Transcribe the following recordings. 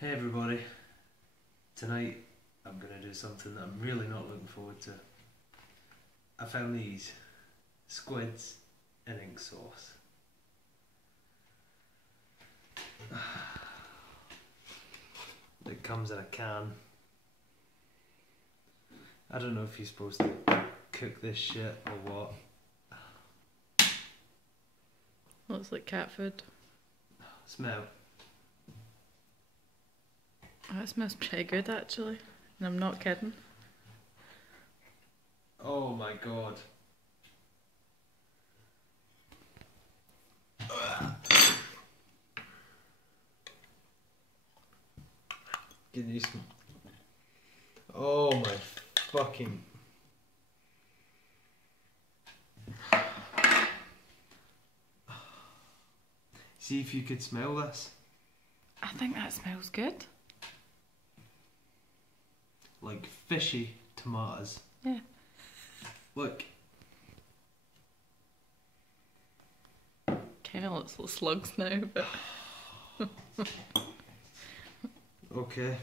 Hey everybody, tonight I'm going to do something that I'm really not looking forward to. I found these squids in ink sauce. It comes in a can. I don't know if you're supposed to cook this shit or what. Looks like cat food. Smell. Oh, it smells pretty good actually, and I'm not kidding. Oh my god. Can you smell? Oh my fucking... See if you could smell this. I think that smells good. Like fishy tomatoes. Yeah. Look. Kind of looks like slugs now, but Okay.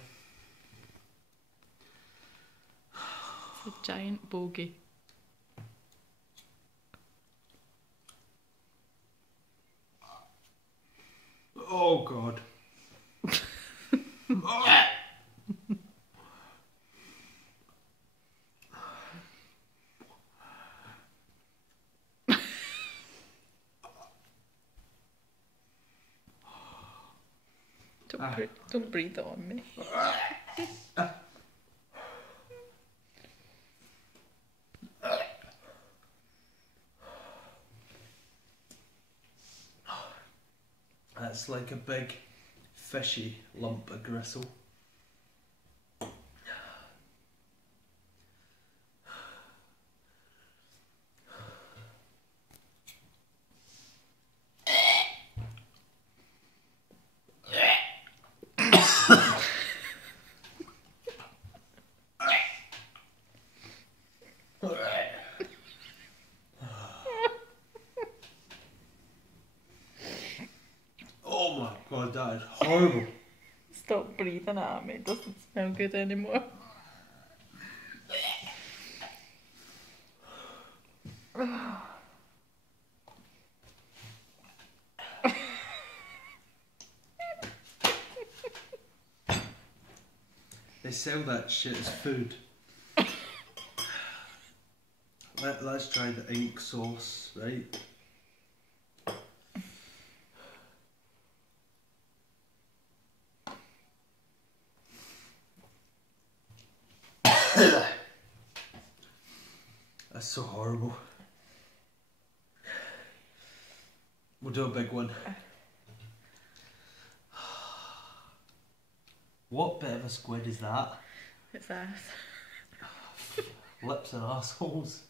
it's a giant bogey. Oh god. Oh. Don't breathe on me. That's like a big fishy lump of gristle. Oh my god, that is horrible. Stop breathing at me, it doesn't smell good anymore. They sell that shit as food. Let's try the ink sauce, right? That's so horrible. We'll do a big one. What bit of a squid is that? It's ass. Lips and assholes.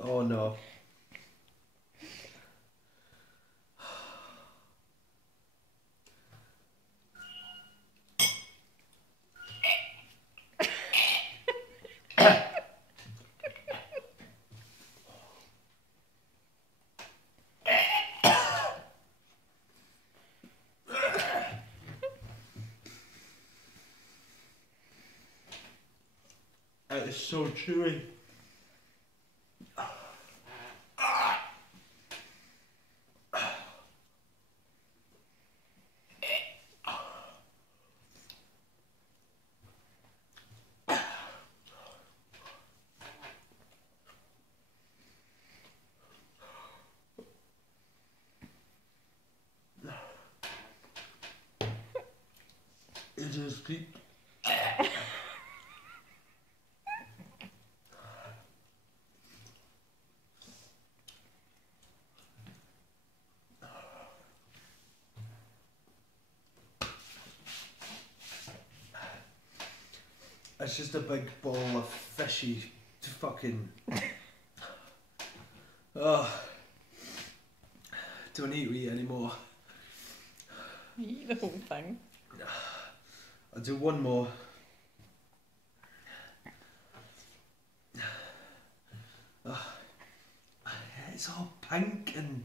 Oh no. It is so chewy. It is deep. It's just a big ball of fishy fucking... Oh. Do I need to eat anymore? Eat the whole thing. I'll do one more. It's all pink and...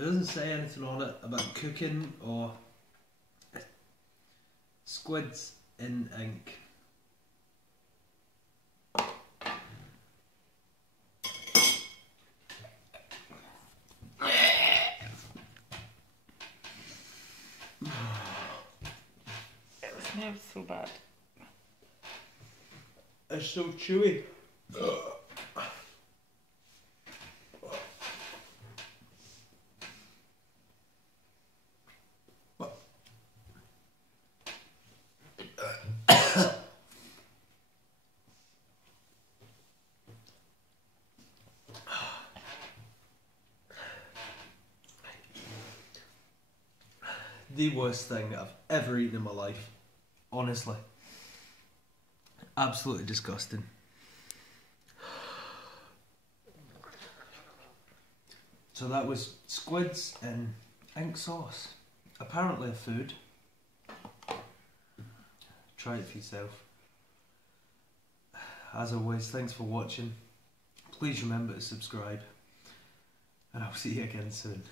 It doesn't say anything on it about cooking or squids in ink. It smells so bad. It's so chewy. The worst thing I've ever eaten in my life. Honestly. Absolutely disgusting. So that was squids in ink sauce. Apparently a food. Try it for yourself. As always, thanks for watching. Please remember to subscribe. And I'll see you again soon.